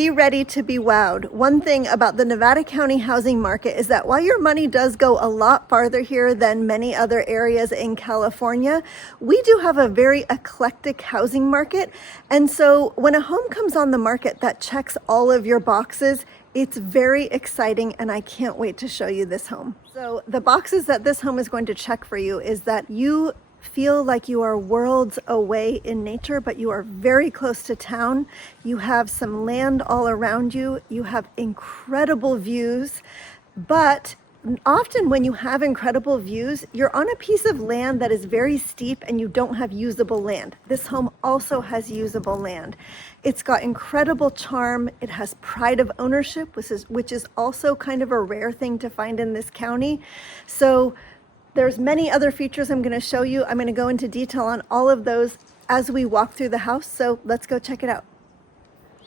Be ready to be wowed. One thing about the Nevada County housing market is that while your money does go a lot farther here than many other areas in California, we do have a very eclectic housing market. And so when a home comes on the market that checks all of your boxes, it's very exciting, and I can't wait to show you this home. So the boxes that this home is going to check for you is that you feel like you are worlds away in nature, but you are very close to town. You have some land all around you. You have incredible views, but often when you have incredible views, you're on a piece of land that is very steep and you don't have usable land. This home also has usable land. It's got incredible charm. It has pride of ownership, which is also kind of a rare thing to find in this county. So there's many other features I'm going to show you. I'm going to go into detail on all of those as we walk through the house. So let's go check it out.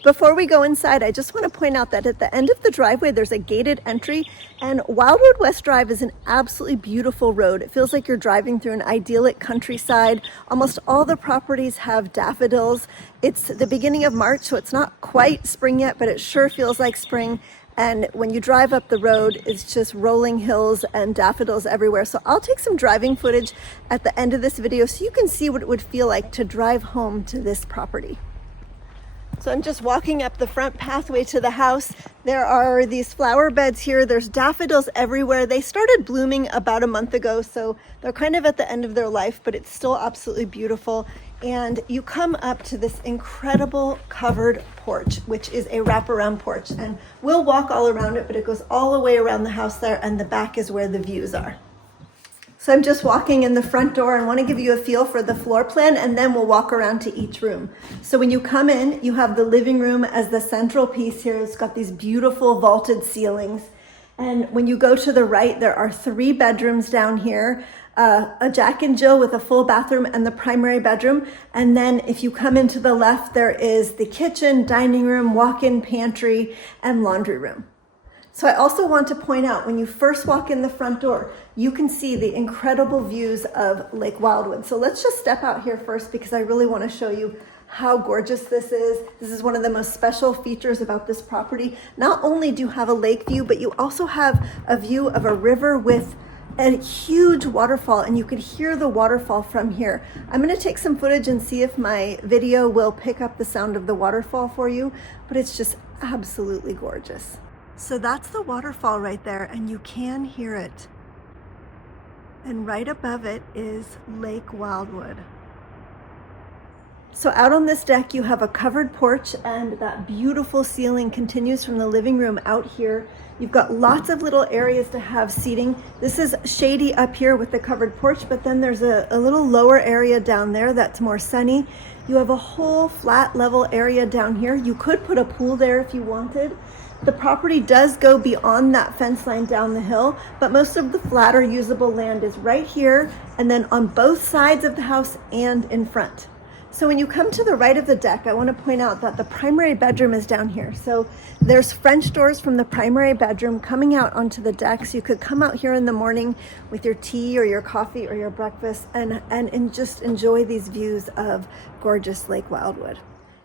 Before we go inside, I just want to point out that at the end of the driveway, there's a gated entry, and Wildwood West Drive is an absolutely beautiful road. It feels like you're driving through an idyllic countryside. Almost all the properties have daffodils. It's the beginning of March, so it's not quite spring yet, but it sure feels like spring. And when you drive up the road, it's just rolling hills and daffodils everywhere. So I'll take some driving footage at the end of this video so you can see what it would feel like to drive home to this property. So I'm just walking up the front pathway to the house. There are these flower beds here. There's daffodils everywhere. They started blooming about a month ago, so they're kind of at the end of their life, but it's still absolutely beautiful. And you come up to this incredible covered porch, which is a wraparound porch. And we'll walk all around it, but it goes all the way around the house there, and the back is where the views are. So I'm just walking in the front door and want to give you a feel for the floor plan, and then we'll walk around to each room. So when you come in, you have the living room as the central piece here. It's got these beautiful vaulted ceilings. And when you go to the right, there are 3 bedrooms down here, a Jack and Jill with a full bathroom and the primary bedroom. And then if you come into the left, there is the kitchen, dining room, walk-in pantry, and laundry room. So I also want to point out, when you first walk in the front door, you can see the incredible views of Lake Wildwood. So let's just step out here first because I really want to show you how gorgeous this is. This is one of the most special features about this property. Not only do you have a lake view, but you also have a view of a river with a huge waterfall, and you could hear the waterfall from here. I'm going to take some footage and see if my video will pick up the sound of the waterfall for you, but it's just absolutely gorgeous. So that's the waterfall right there, and you can hear it. And right above it is Lake Wildwood. So out on this deck, you have a covered porch, and that beautiful ceiling continues from the living room out here. You've got lots of little areas to have seating. This is shady up here with the covered porch, but then there's a little lower area down there that's more sunny. You have a whole flat level area down here. You could put a pool there if you wanted. The property does go beyond that fence line down the hill, but most of the flatter usable land is right here, and then on both sides of the house and in front. So when you come to the right of the deck, I want to point out that the primary bedroom is down here. So there's French doors from the primary bedroom coming out onto the deck. So you could come out here in the morning with your tea or your coffee or your breakfast and just enjoy these views of gorgeous Lake Wildwood.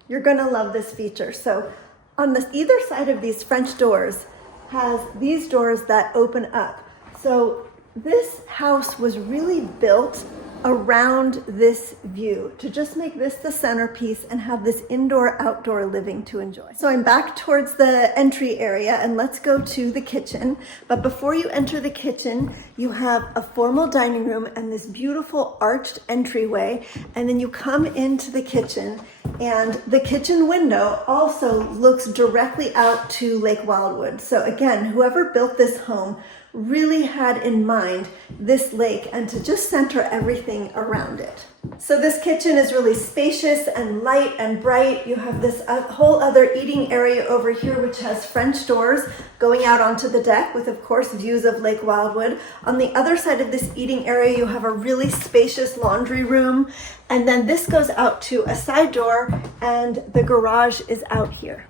You're going to love this feature. So on either side of these French doors has these doors that open up. So this house was really built around this view to just make this the centerpiece and have this indoor-outdoor living to enjoy. So I'm back towards the entry area, and let's go to the kitchen. But before you enter the kitchen, you have a formal dining room and this beautiful arched entryway, and then you come into the kitchen, and the kitchen window also looks directly out to Lake Wildwood. So again, whoever built this home really had in mind this lake and to just center everything around it. So this kitchen is really spacious and light and bright. You have this whole other eating area over here, which has French doors going out onto the deck with, of course, views of Lake Wildwood. On the other side of this eating area, you have a really spacious laundry room. And then this goes out to a side door, and the garage is out here.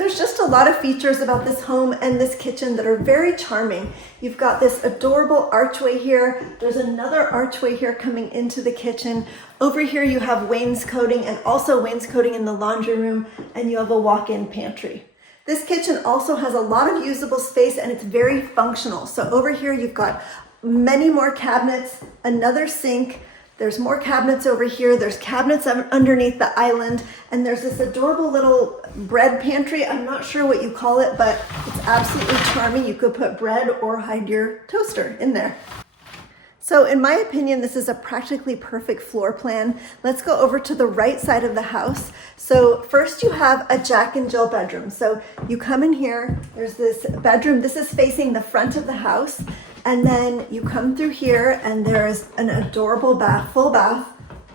There's just a lot of features about this home and this kitchen that are very charming. You've got this adorable archway here. There's another archway here coming into the kitchen. Over here you have wainscoting and also wainscoting in the laundry room, and you have a walk-in pantry. This kitchen also has a lot of usable space and it's very functional. So over here you've got many more cabinets, another sink, there's more cabinets over here, there's cabinets underneath the island, and there's this adorable little bread pantry. I'm not sure what you call it, but it's absolutely charming. You could put bread or hide your toaster in there. So in my opinion, this is a practically perfect floor plan. Let's go over to the right side of the house. So first you have a Jack and Jill bedroom. So you come in here, there's this bedroom. This is facing the front of the house. And then you come through here and there's an adorable bath, full bath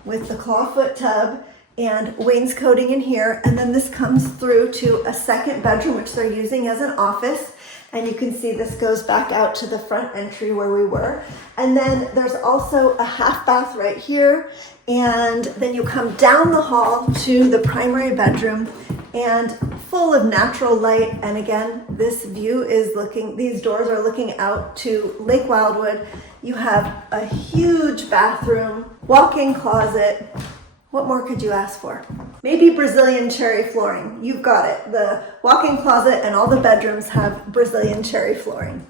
with the clawfoot tub and wainscoting in here. And then this comes through to a second bedroom, which they're using as an office. And you can see this goes back out to the front entry where we were. And then there's also a half bath right here. And then you come down the hall to the primary bedroom and full of natural light. And again, this view is these doors are looking out to Lake Wildwood. You have a huge bathroom, walk-in closet. What more could you ask for? Maybe Brazilian cherry flooring. You've got it. The walk-in closet and all the bedrooms have Brazilian cherry flooring.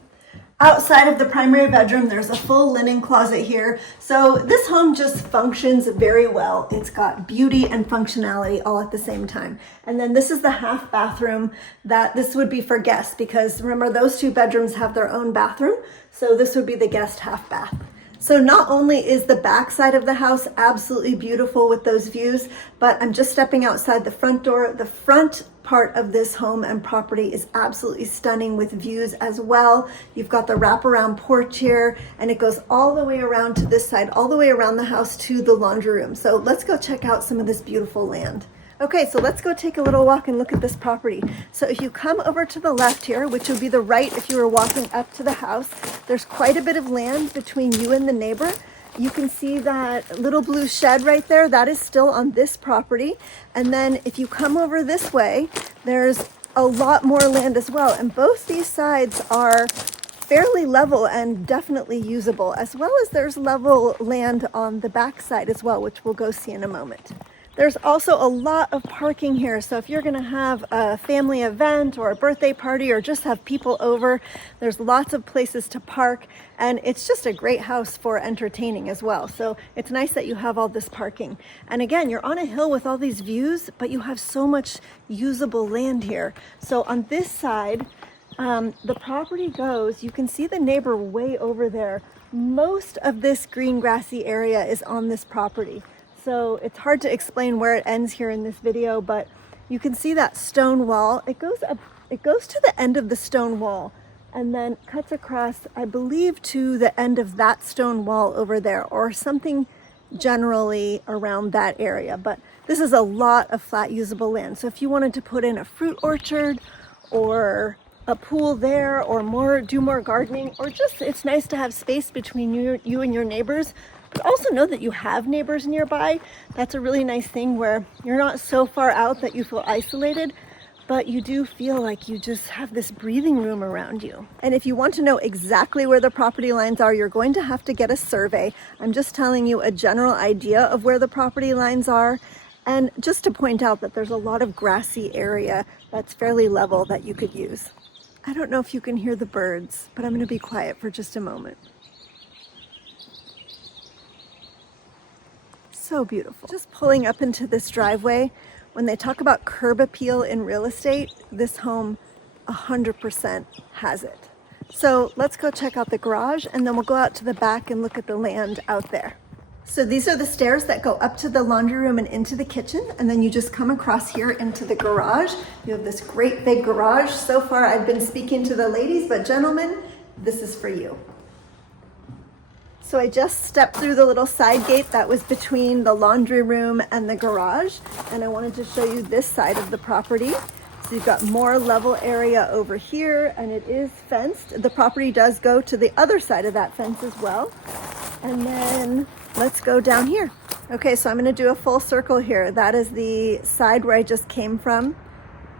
Outside of the primary bedroom, there's a full linen closet here. So this home just functions very well. It's got beauty and functionality all at the same time. And then this is the half bathroom this would be for guests, because remember those two bedrooms have their own bathroom. So this would be the guest half bath. So not only is the back side of the house absolutely beautiful with those views, but I'm just stepping outside the front door. The front part of this home and property is absolutely stunning with views as well. You've got the wraparound porch here, and it goes all the way around to this side, all the way around the house to the laundry room. So let's go check out some of this beautiful land. Okay, so let's go take a little walk and look at this property. So if you come over to the left here, which would be the right if you were walking up to the house, there's quite a bit of land between you and the neighbor. You can see that little blue shed right there, that is still on this property. And then if you come over this way, there's a lot more land as well. And both these sides are fairly level and definitely usable, as well as there's level land on the back side as well, which we'll go see in a moment. There's also a lot of parking here. So if you're gonna have a family event or a birthday party or just have people over, there's lots of places to park, and it's just a great house for entertaining as well. So it's nice that you have all this parking. And again, you're on a hill with all these views, but you have so much usable land here. So on this side, the property goes, you can see the neighbor way over there. Most of this green grassy area is on this property. So it's hard to explain where it ends here in this video, but you can see that stone wall. It goes to the end of the stone wall and then cuts across, I believe, to the end of that stone wall over there, or something generally around that area. But this is a lot of flat usable land. So if you wanted to put in a fruit orchard or a pool there, or do more gardening, or just it's nice to have space between you and your neighbors. But also know that you have neighbors nearby. That's a really nice thing, where you're not so far out that you feel isolated, but you do feel like you just have this breathing room around you. And if you want to know exactly where the property lines are, you're going to have to get a survey. I'm just telling you a general idea of where the property lines are. And just to point out that there's a lot of grassy area that's fairly level that you could use. I don't know if you can hear the birds, but I'm going to be quiet for just a moment. So beautiful. Just pulling up into this driveway, when they talk about curb appeal in real estate, this home 100% has it. So let's go check out the garage, and then we'll go out to the back and look at the land out there. So these are the stairs that go up to the laundry room and into the kitchen, and then you just come across here into the garage. You have this great big garage. So far I've been speaking to the ladies, but gentlemen, this is for you. So I just stepped through the little side gate that was between the laundry room and the garage, and I wanted to show you this side of the property. So you've got more level area over here, and it is fenced. The property does go to the other side of that fence as well. And then let's go down here. Okay, so I'm going to do a full circle here. That is the side where I just came from.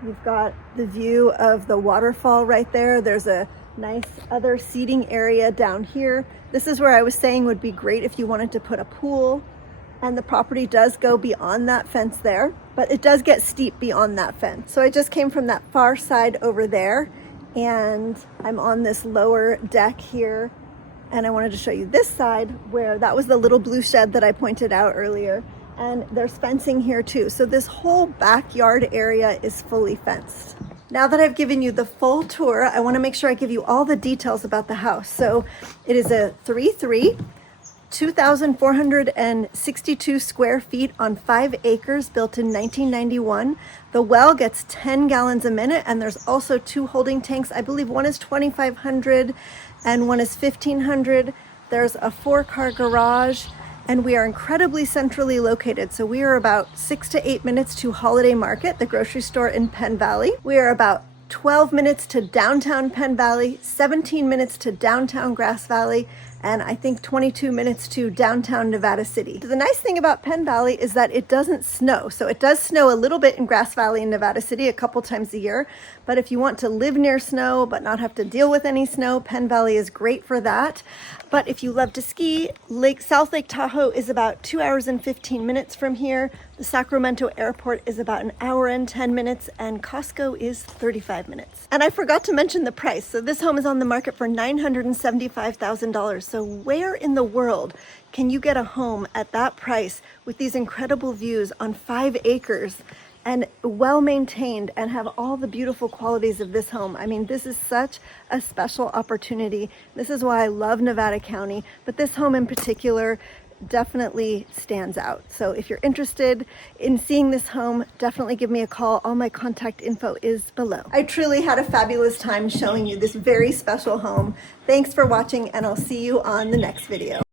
You've got the view of the waterfall right there. There's a nice other seating area down here. This is where I was saying would be great if you wanted to put a pool. and the property does go beyond that fence there, but it does get steep beyond that fence. So I just came from that far side over there, and I'm on this lower deck here, and I wanted to show you this side where that was the little blue shed that I pointed out earlier, and there's fencing here too. So this whole backyard area is fully fenced. Now that I've given you the full tour, I want to make sure I give you all the details about the house. So it is a 3-3, 2,462 square feet on 5 acres, built in 1991. The well gets 10 gallons a minute, and there's also 2 holding tanks. I believe one is 2,500 and one is 1,500. There's a 4-car garage, and we are incredibly centrally located. So we are about 6 to 8 minutes to Holiday Market, the grocery store in Penn Valley. We are about 12 minutes to downtown Penn Valley, 17 minutes to downtown Grass Valley, and I think 22 minutes to downtown Nevada City. So the nice thing about Penn Valley is that it doesn't snow. So it does snow a little bit in Grass Valley and Nevada City a couple times a year, but if you want to live near snow but not have to deal with any snow, Penn Valley is great for that. But if you love to ski, South Lake Tahoe is about 2 hours and 15 minutes from here. The Sacramento Airport is about 1 hour and 10 minutes, and Costco is 35 minutes. And I forgot to mention the price. So this home is on the market for $975,000. So where in the world can you get a home at that price with these incredible views on 5 acres and well maintained and have all the beautiful qualities of this home? I mean, this is such a special opportunity. This is why I love Nevada County, but this home in particular definitely stands out. So if you're interested in seeing this home, definitely give me a call. All my contact info is below. I truly had a fabulous time showing you this very special home. Thanks for watching, and I'll see you on the next video.